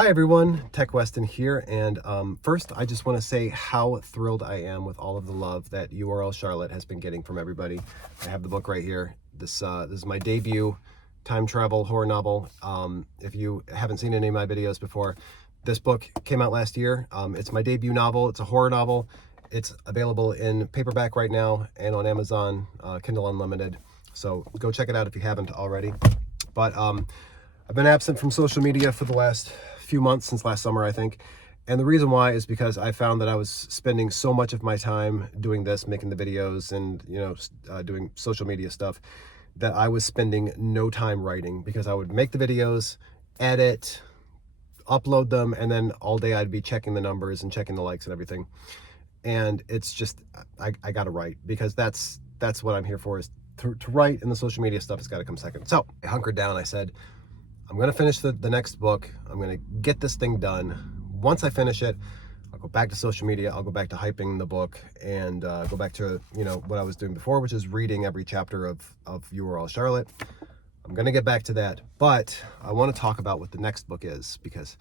Hi everyone, Tech Weston here, and first I just want to say how thrilled I am with all of the love that URL Charlotte has been getting from everybody. I have the book right here. This is my debut time travel horror novel. If you haven't seen any of my videos before, this book came out last year. It's my debut novel. It's a horror novel. It's available in paperback right now and on Amazon, Kindle Unlimited. So go check it out if you haven't already. But I've been absent from social media for the last few months, since last summer, I think. And the reason why is because I found that I was spending so much of my time doing this, making the videos and, doing social media stuff, that I was spending no time writing, because I would make the videos, edit, upload them, and then all day I'd be checking the numbers and checking the likes and everything. And it's just, I gotta write, because that's what I'm here for, is to write, and the social media stuff has got to come second. So I hunkered down. I said, I'm going to finish the next book. I'm going to get this thing done. Once I finish it, I'll go back to social media. I'll go back to hyping the book and go back to, what I was doing before, which is reading every chapter of URL Charlotte. I'm going to get back to that. But I want to talk about what the next book is, because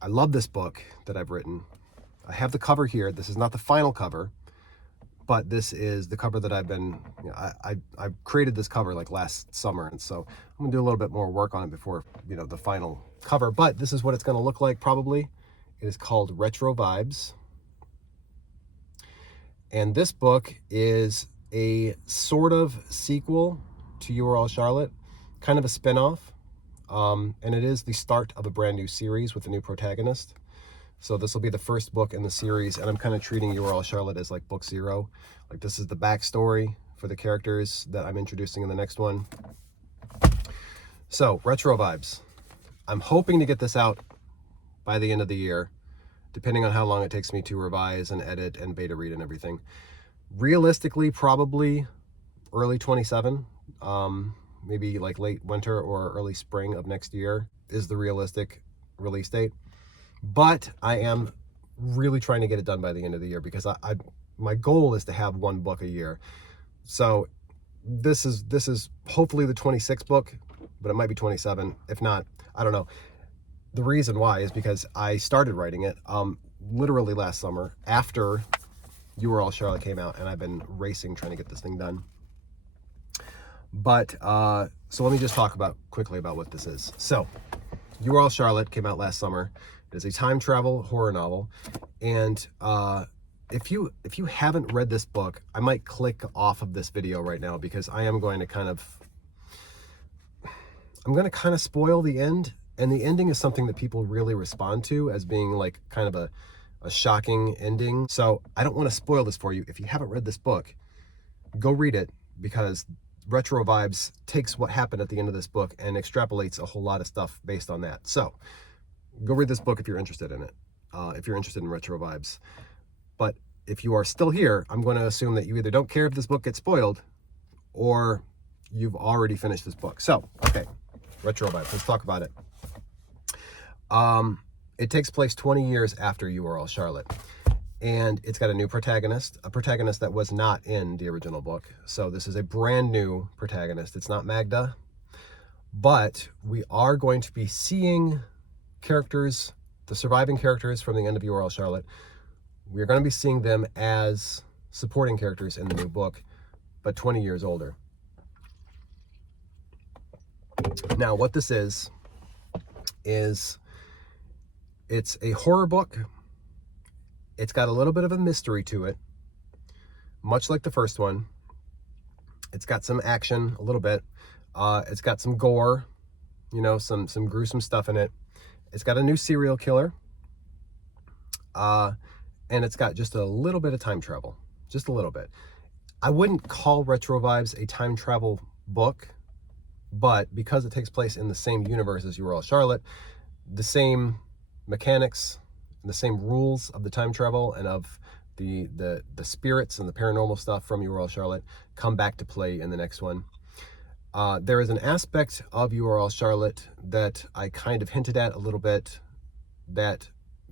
I love this book that I've written. I have the cover here. This is not the final cover, but this is the cover that I've been, I created this cover like last summer, and so I'm gonna do a little bit more work on it before, the final cover, but this is what it's gonna look like probably. It is called Retro Vibes. And this book is a sort of sequel to URL Charlotte, kind of a spin-off. And it is the start of a brand new series with a new protagonist. So this will be the first book in the series, and I'm kind of treating URL Charlotte as like book 0. Like, this is the backstory for the characters that I'm introducing in the next one. So, Retro Vibes. I'm hoping to get this out by the end of the year, depending on how long it takes me to revise and edit and beta read and everything. Realistically, probably early 27, maybe like late winter or early spring of next year is the realistic release date. But I am really trying to get it done by the end of the year, because my goal is to have one book a year. So this is hopefully the 26th book, but it might be 27. If not, I don't know. The reason why is because I started writing it literally last summer after URL Charlotte came out, and I've been racing trying to get this thing done. But so let me just talk quickly about what this is. So URL Charlotte came out last summer. It is a time travel horror novel, and if you haven't read this book, I might click off of this video right now, because I'm going to kind of spoil the end, and the ending is something that people really respond to as being like kind of a shocking ending. So I don't want to spoil this for you. If you haven't read this book, go read it, because Retro Vibes takes what happened at the end of this book and extrapolates a whole lot of stuff based on that. So go read this book if you're interested in it, if you're interested in Retro Vibes. But if you are still here, I'm going to assume that you either don't care if this book gets spoiled, or you've already finished this book. So, okay, Retro Vibes, let's talk about it. It takes place 20 years after URL Charlotte, and it's got a new protagonist, a protagonist that was not in the original book. So this is a brand new protagonist. It's not Magda, but we are going to be seeing characters, the surviving characters from the end of URL Charlotte. We're going to be seeing them as supporting characters in the new book, but 20 years older. Now, what this is it's a horror book. It's got a little bit of a mystery to it, much like the first one. It's got some action, a little bit. It's got some gore, some gruesome stuff in it. It's got a new serial killer, and it's got just a little bit of time travel, just a little bit. I wouldn't call Retro Vibes a time travel book, but because it takes place in the same universe as URL Charlotte, the same mechanics, the same rules of the time travel and of the spirits and the paranormal stuff from URL Charlotte come back to play in the next one. There is an aspect of URL Charlotte that I kind of hinted at a little bit that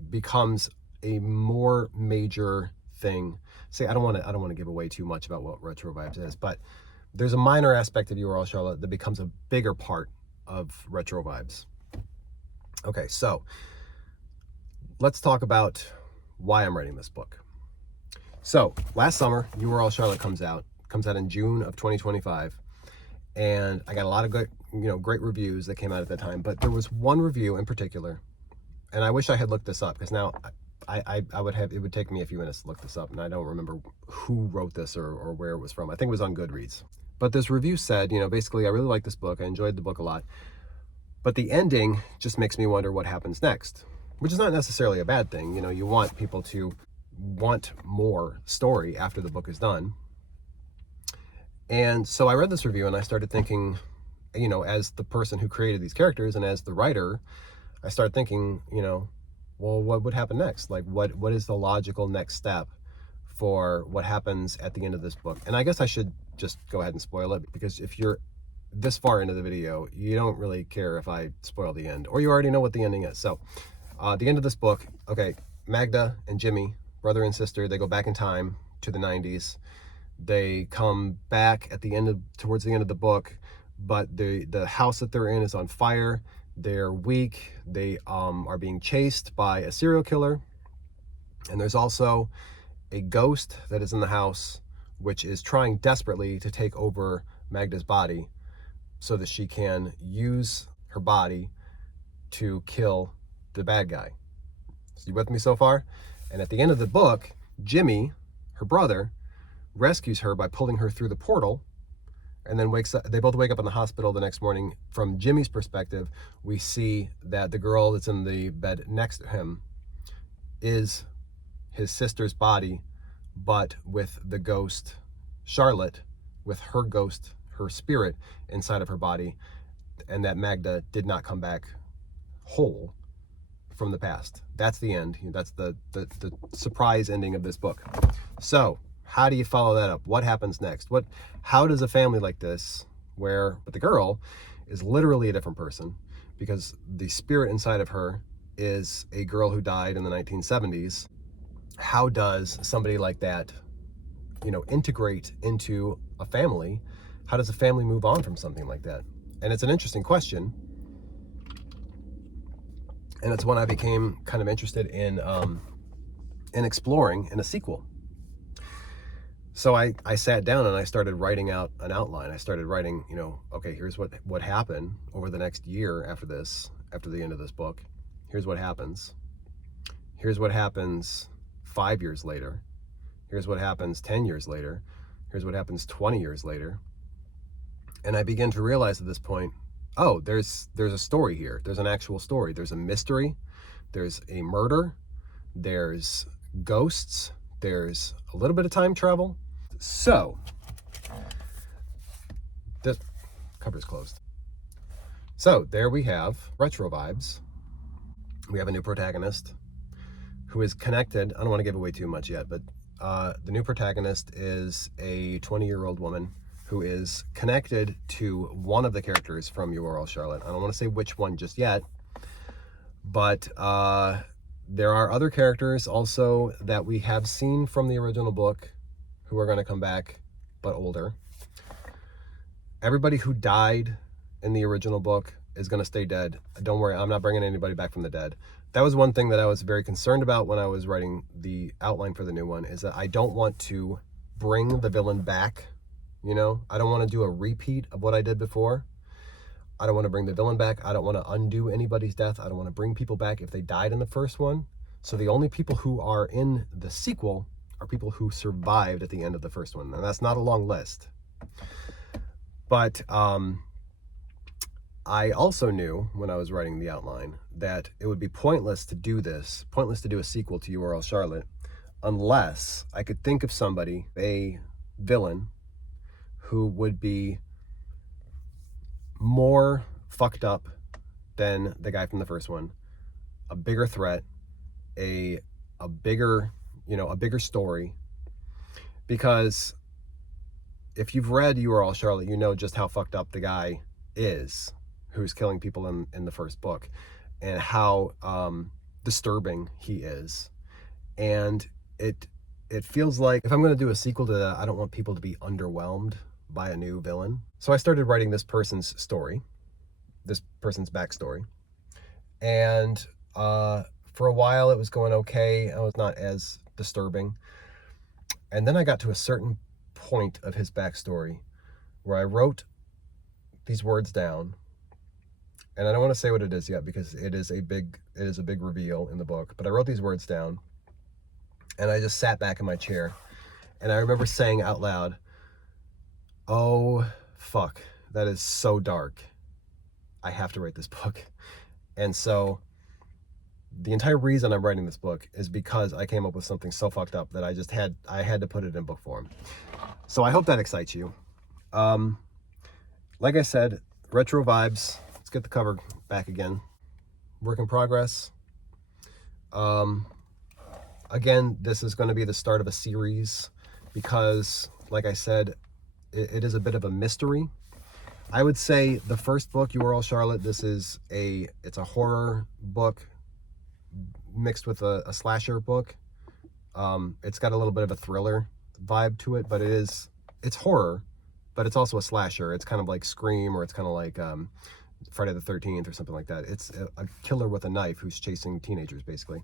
becomes a more major thing. See, I don't want to give away too much about what Retro Vibes is, but there's a minor aspect of URL Charlotte that becomes a bigger part of Retro Vibes. Okay, so let's talk about why I'm writing this book. So last summer, You Are All Charlotte comes out in June of 2025. And I got a lot of good, great reviews that came out at that time. But there was one review in particular, and I wish I had looked this up, because now I would have, it would take me a few minutes to look this up, and I don't remember who wrote this or where it was from. I think it was on Goodreads. But this review said, basically, I really like this book. I enjoyed the book a lot. But the ending just makes me wonder what happens next, which is not necessarily a bad thing. You want people to want more story after the book is done. And so I read this review and I started thinking, as the person who created these characters and as the writer, I started thinking, well, what would happen next? Like, what is the logical next step for what happens at the end of this book? And I guess I should just go ahead and spoil it, because if you're this far into the video, you don't really care if I spoil the end, or you already know what the ending is. So the end of this book, okay, Magda and Jimmy, brother and sister, they go back in time to the 90s. They come back towards the end of the book, but the house that they're in is on fire. They're weak. They are being chased by a serial killer. And there's also a ghost that is in the house, which is trying desperately to take over Magda's body so that she can use her body to kill the bad guy. So you with me so far? And at the end of the book, Jimmy, her brother, rescues her by pulling her through the portal, and then they both wake up in the hospital the next morning. From Jimmy's perspective, we see that the girl that's in the bed next to him is his sister's body, but with the ghost Charlotte, with her ghost, her spirit inside of her body, and that Magda did not come back whole from the past. That's the end. That's the surprise ending of this book. So how do you follow that up? What happens next? How does a family like this, where the girl is literally a different person, because the spirit inside of her is a girl who died in the 1970s, how does somebody like that, integrate into a family? How does a family move on from something like that? And it's an interesting question. And it's one I became kind of interested in exploring in a sequel. So I sat down and I started writing out an outline. I started writing, okay, here's what happened over the next year after the end of this book. Here's what happens. Here's what happens 5 years later. Here's what happens 10 years later. Here's what happens 20 years later. And I began to realize at this point, oh, there's a story here. There's an actual story. There's a mystery. There's a murder. There's ghosts. There's a little bit of time travel. So, this cover's closed. So there we have retro vibes. We have a new protagonist who is connected. I don't want to give away too much yet, but the new protagonist is a 20-year-old woman who is connected to one of the characters from You Are All Charlotte. I don't want to say which one just yet, but there are other characters also that we have seen from the original book who are going to come back, but older. Everybody who died in the original book is going to stay dead. Don't worry, I'm not bringing anybody back from the dead. That was one thing that I was very concerned about when I was writing the outline for the new one, is that I don't want to bring the villain back. I don't want to do a repeat of what I did before. I don't want to bring the villain back. I don't want to undo anybody's death. I don't want to bring people back if they died in the first one. So the only people who are in the sequel are people who survived at the end of the first one. And that's not a long list. But I also knew when I was writing the outline that it would be pointless to do a sequel to You Are All Charlotte, unless I could think of somebody, a villain, who would be more fucked up than the guy from the first one, a bigger threat, a bigger story. Because if you've read You Are All Charlotte, you know just how fucked up the guy is who's killing people in the first book, and how disturbing he is. And it feels like if I'm going to do a sequel to that, I don't want people to be underwhelmed by a new villain. So I started writing this person's story, this person's backstory, And for a while it was going okay. It was not as disturbing. And then I got to a certain point of his backstory where I wrote these words down, and I don't want to say what it is yet because it is a big reveal in the book, but I wrote these words down and I just sat back in my chair, and I remember saying out loud, "Oh fuck, that is so dark. I have to write this book." And so the entire reason I'm writing this book is because I came up with something so fucked up that I had to put it in book form. So I hope that excites you. Like I said, retro vibes. Let's get the cover back again. Work in progress. Again, this is going to be the start of a series because, like I said, it is a bit of a mystery. I would say the first book, You Are All Charlotte, it's a horror book mixed with a slasher book. It's got a little bit of a thriller vibe to it, but it's horror, but it's also a slasher. It's kind of like Scream, or it's kind of like Friday the 13th or something like that. It's a killer with a knife who's chasing teenagers, basically.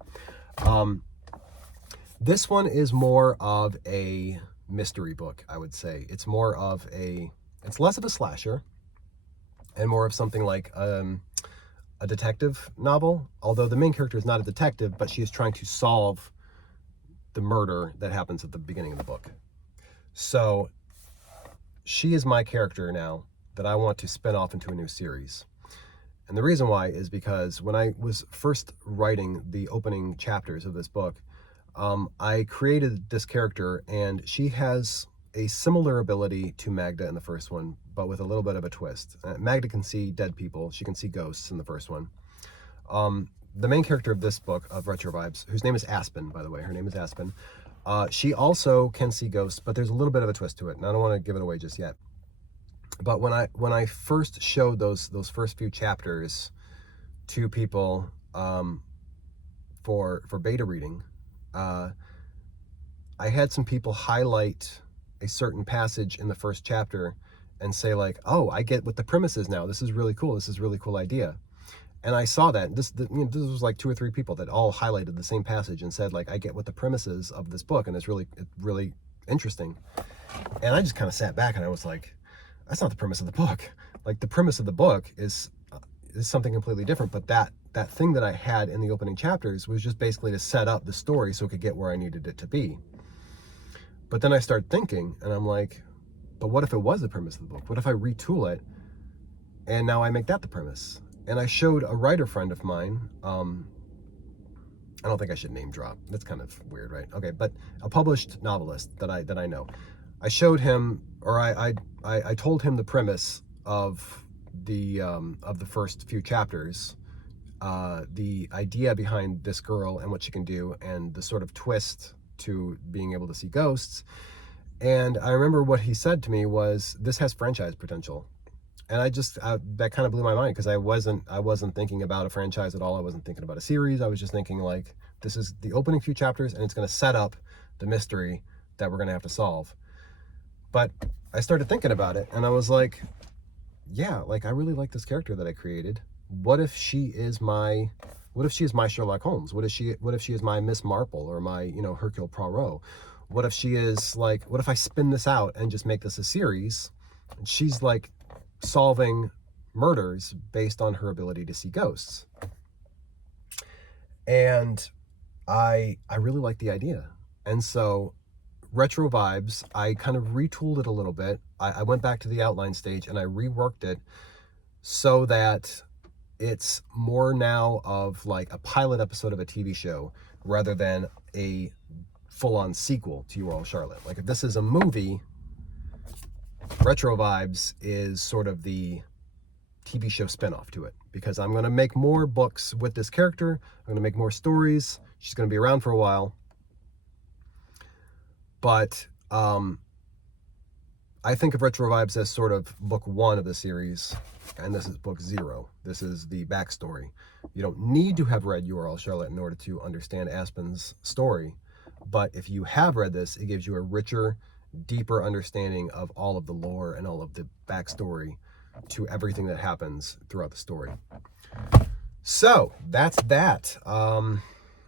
This one is more of a mystery book, I would say. It's less of a slasher and more of something like a detective novel, although the main character is not a detective, but she is trying to solve the murder that happens at the beginning of the book. So she is my character now that I want to spin off into a new series. And the reason why is because when I was first writing the opening chapters of this book, I created this character, and she has a similar ability to Magda in the first one, but with a little bit of a twist. Magda can see dead people. She can see ghosts in the first one. The main character of this book, of Retro Vibes, whose name is Aspen, by the way, her name is Aspen, she also can see ghosts, but there's a little bit of a twist to it, and I don't want to give it away just yet. But when I first showed those first few chapters to people for beta reading, I had some people highlight a certain passage in the first chapter and say like, "Oh, I get what the premise is now. This is really cool. This is a really cool idea." And I saw that this was like 2 or 3 people that all highlighted the same passage and said like, "I get what the premise is of this book, and it's really interesting." And I just kind of sat back and I was like, "That's not the premise of the book. Like, the premise of the book is something completely different." But that thing that I had in the opening chapters was just basically to set up the story so it could get where I needed it to be. But then I started thinking, and I'm like, but what if it was the premise of the book? What if I retool it and now I make that the premise? And I showed a writer friend of mine, I don't think I should name drop. That's kind of weird, right? Okay, but a published novelist that I know. I showed him, or I told him the premise of the first few chapters, the idea behind this girl and what she can do, and the sort of twist to being able to see ghosts. And I remember what he said to me was, "This has franchise potential." And that kind of blew my mind, because I wasn't thinking about a franchise at all. I wasn't thinking about a series. I was just thinking like, this is the opening few chapters, and it's going to set up the mystery that we're going to have to solve. But I started thinking about it, and I was like, yeah, like, I really like this character that I created. What if she is my Sherlock Holmes? What if she is my Miss Marple, or my, Hercule Poirot? What if I spin this out and just make this a series, and she's like solving murders based on her ability to see ghosts? And I really like the idea. And so Retro Vibes, I kind of retooled it a little bit. I went back to the outline stage and I reworked it so that it's more now of like a pilot episode of a TV show rather than a full-on sequel to You Are All Charlotte. Like, if this is a movie, Retro Vibes is sort of the TV show spinoff to it, because I'm going to make more books with this character. I'm going to make more stories. She's going to be around for a while. But I think of Retro Vibes as sort of book 1 of the series, and this is book 0. This is the backstory. You don't need to have read You Are All Charlotte in order to understand Aspen's story, but if you have read this, it gives you a richer, deeper understanding of all of the lore and all of the backstory to everything that happens throughout the story. So that's that. I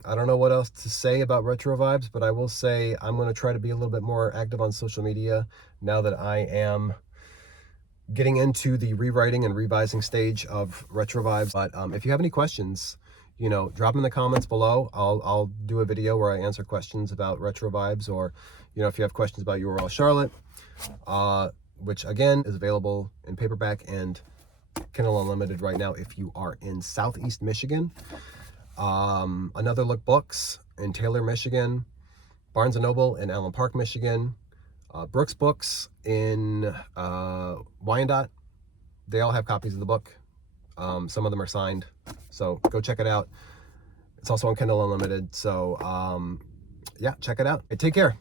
don't know what else to say about Retro Vibes, but I will say I'm going to try to be a little bit more active on social media now that I am getting into the rewriting and revising stage of Retro Vibes. But if you have any questions, you know, drop them in the comments below. I'll do a video where I answer questions about Retro Vibes, or, you know, if you have questions about URL Charlotte, which again is available in paperback and Kindle Unlimited right now if you are in Southeast Michigan. Another Look Books in Taylor, Michigan. Barnes & Noble in Allen Park, Michigan. Brooks Books in Wyandotte. They all have copies of the book. Some of them are signed, so go check it out. It's also on Kindle Unlimited, so yeah, check it out. Hey, take care.